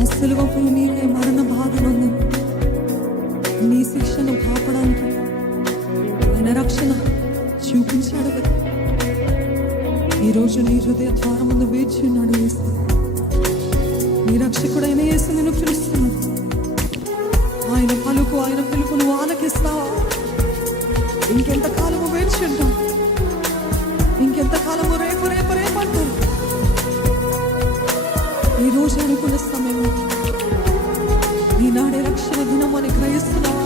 ఆ సిలువపై నీకే మరణ బాధను నీ శిక్షను కాపడానికి ఆయన రక్షణ చూపించాడు కదా. ఈరోజు నీ హృదయ ద్వారం ముందు వేచి ఉన్నాడు యేసు. నీ రక్షకుడైన యేసు నిన్ను పిలుస్తున్నాడు. ఆయన పలుకు, ఆయన పిలుపు నువ్వు ఆలకిస్తావా? ఇంకెంతకాలము వేచి ఉంటావు? ఇంకెంతకాలము రేపు రేపు రేపు అంటావు? ఈరోజు అనుకున్న సమయం ఈనాడే రక్షణ దినం అని గ్రహిస్తున్నావా?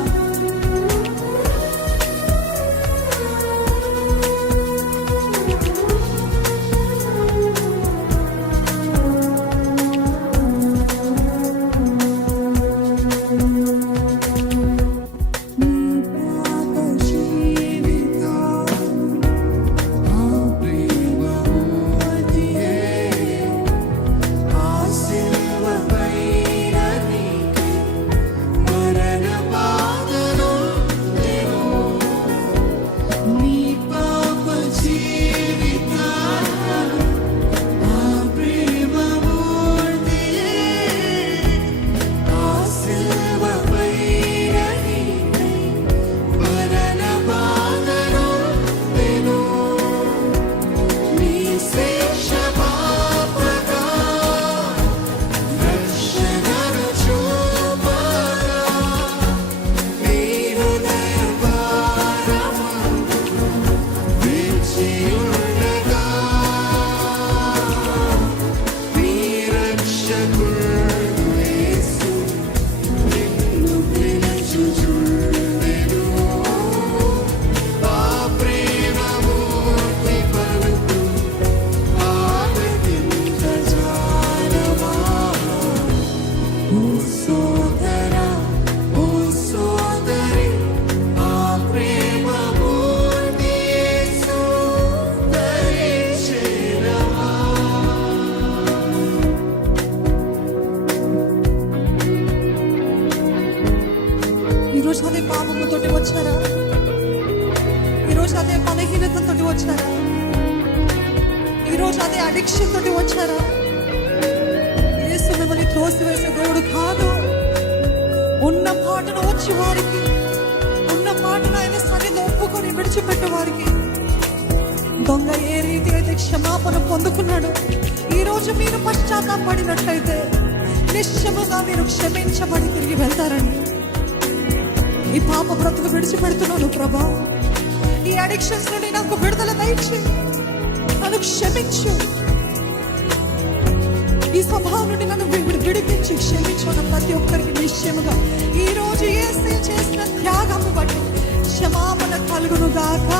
ఈరోజు అదే పాపముతో వచ్చారా? ఈరోజు అదే బలహీనతతో వచ్చారా? ఈరోజు అదే అడిక్షన్ తోటి వచ్చారా? యేసు మిమ్మల్ని త్రోసివేసే దేవుడు కాదు. ఉన్న పాటను వచ్చి వారికి, ఉన్న పాటను ఆయన సన్నిధిలో ఒప్పుకొని విడిచిపెట్టే వారికి దొంగ ఏ రీతి అయితే క్షమాపణ పొందుకున్నాడు, ఈరోజు మీరు పశ్చాత్తాపడినట్లయితే నిశ్చయముగా మీరు క్షమించబడి తిరిగి వెళ్తారండి. ఈ పాప బ్రతుకు విడిచిపెడుతున్నాను ప్రభా, ఈ అడిక్షన్స్ నుండి నాకు విడుదల దయచేయి, నన్ను క్షమించు, ఈ స్వభావం నుండి నన్ను విడిపించి క్షమించు అన్న ప్రతి ఒక్కరికి నిశ్చయముగా ఈ రోజు యేసు చేసిన త్యాగము బట్టి క్షమాపణ కలుగును గాక.